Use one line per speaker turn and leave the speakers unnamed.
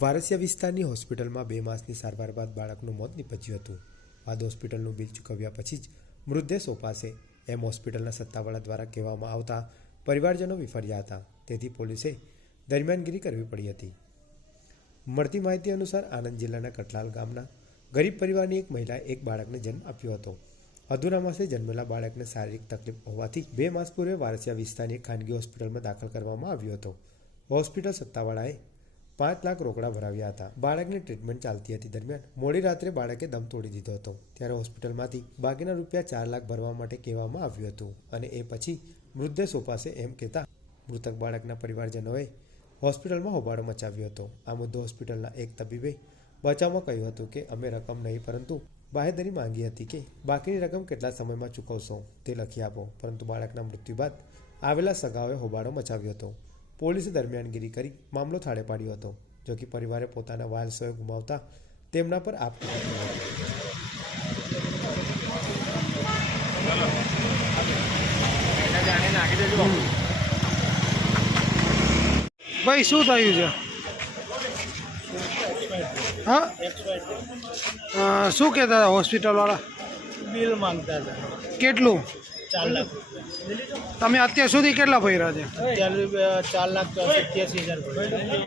વારસિયા વિસ્તારની હોસ્પિટલમાં બે માસની સારવાર બાદ બાળકનું મોત નીપજ્યું હતું. બાદ હોસ્પિટલનું બિલ ચૂકવ્યા પછી જ મૃતદેહ સોંપાશે એમ હોસ્પિટલના સત્તાવાળા દ્વારા કહેવામાં આવતા પરિવારજનો વિફર્યા હતા. તેથી પોલીસે દરમિયાનગીરી કરવી પડી હતી. મળતી માહિતી અનુસાર આણંદ જિલ્લાના કટલાલ ગામના ગરીબ પરિવારની એક મહિલાએ એક બાળકને જન્મ આપ્યો હતો. અધૂરા માસે જન્મેલા બાળકને શારીરિક તકલીફ હોવાથી બે માસ પૂર્વે વારસિયા વિસ્તારની ખાનગી હોસ્પિટલમાં દાખલ કરવામાં આવ્યો હતો. હોસ્પિટલ સત્તાવાળાએ પાંચ લાખ રોકડા ભરાવ્યા હતા. બાળકની ટ્રીટમેન્ટ ચાલતી હતી દરમિયાન. મોડી રાત્રે બાળકે દમ તોડી દીધો હતો. ત્યારે હોસ્પિટલમાંથી બાકીના રૂપિયા ચાર લાખ ભરવા માટે કહેવામાં આવ્યું હતું અને એ પછી મૃતદેહ સોંપાશે એમ કહેતા મૃતક બાળકના પરિવારજનોએ હોસ્પિટલમાં હોબાળો મચાવ્યો હતો. આ મુદ્દો હોસ્પિટલના એક તબીબે બચાવમાં કહ્યું હતું કે, અમે રકમ નહીં, પરંતુ બાહેધરી માંગી હતી કે બાકીની રકમ કેટલા સમયમાં ચૂકવશો તે લખી આપો. પરંતુ બાળકના મૃત્યુ બાદ આવેલા સગાઓએ હોબાળો મચાવ્યો હતો. પોલીસે દરમિયાનગીરી કરી મામલો થાળે પાડ્યો હતો જો કે પરિવારે પોતાના વારસોએ ગુમાવતા તેમના પર આપ
ભાઈ શું થયું છે? હા? શું કહેતા હતા હોસ્પિટલવાળા?
બિલ માંગતા હતા.
કેટલું?
ચાર લાખ
તમે અત્યાર સુધી કેટલા ભર્યા છે
અત્યારે ચાર લાખ સિત્યાસી હજાર ભર્યા.